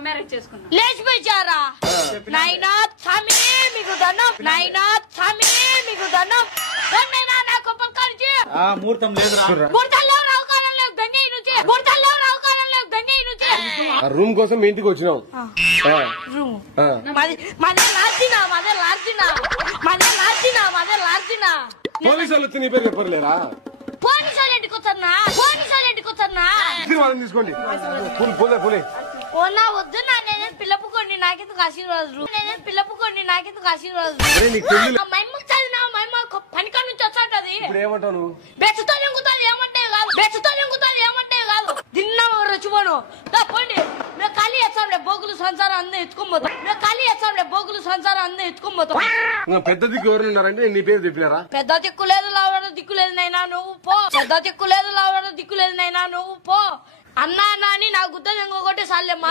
Love marriage చేసుకున్నా. లేచిపోయారా నాయనా స్వామి మీకు దండం, నాయనా స్వామి మీకు దండం. నా కొప్పలు కాల్చి ముహూర్తం లేదురా. ముహూర్తాలు లేవు, రావుకాలం లేవు, గంగే నుంచి ముహూర్తాలు లేవు, రావుకాలం లేవు, గంగే నుంచి. రూమ్ కోసం మీ ఇంటికి వచ్చినాం. పోలీసు వాళ్ళు వచ్చి నీ పేరు చెప్పలేరా? పోలీసు వాళ్ళ ఇంటికి వచ్చారా? పోలీసు వాళ్ళ ఇంటికి వచ్చారా? వాళ్ళని తీసుకోండి. పోలే ఓనా వద్దు నా, నేనేం పిల్లపుకోండి నాకెందుకు ఆశీర్వాదాలు, నేనేం పిల్లపుకోండి నాకెందుకు ఆశీర్వాదాలు. మైమ్మకు చదివినా మైమ్మ పనికాడ నుంచి వచ్చాటది. ఇప్పుడు ఏమంటావు నువ్వు? బెచ్చతో నింగుతుంది ఏమంటే కాదు, బెచ్చతో నింగుతుంది ఏమంటే కాదు. తిన్నా రచ్చిపోను పోండి. మేము ఖాళీ వేస్తాంలే బోగులు సంసారం అందరూ ఎత్తుకోబోతాం. మేము ఖాళీ వేస్తాంలే బోగులు సంసారం అందరూ ఎత్తుకోబోతాం. పెద్ద దిక్కు ఎవరు ఉన్నారంటే నీ పేరు చెప్పినారా? పెద్ద దిక్కు లేదు, లావడం దిక్కు లేదు నైనా నువ్వు పో. పెద్ద దిక్కు లేదు, లావడం దిక్కు లేదు నైనా నువ్వు పో. అన్నా అని నా గుద్ద ఇంకొకటి సార్లేమ్మా.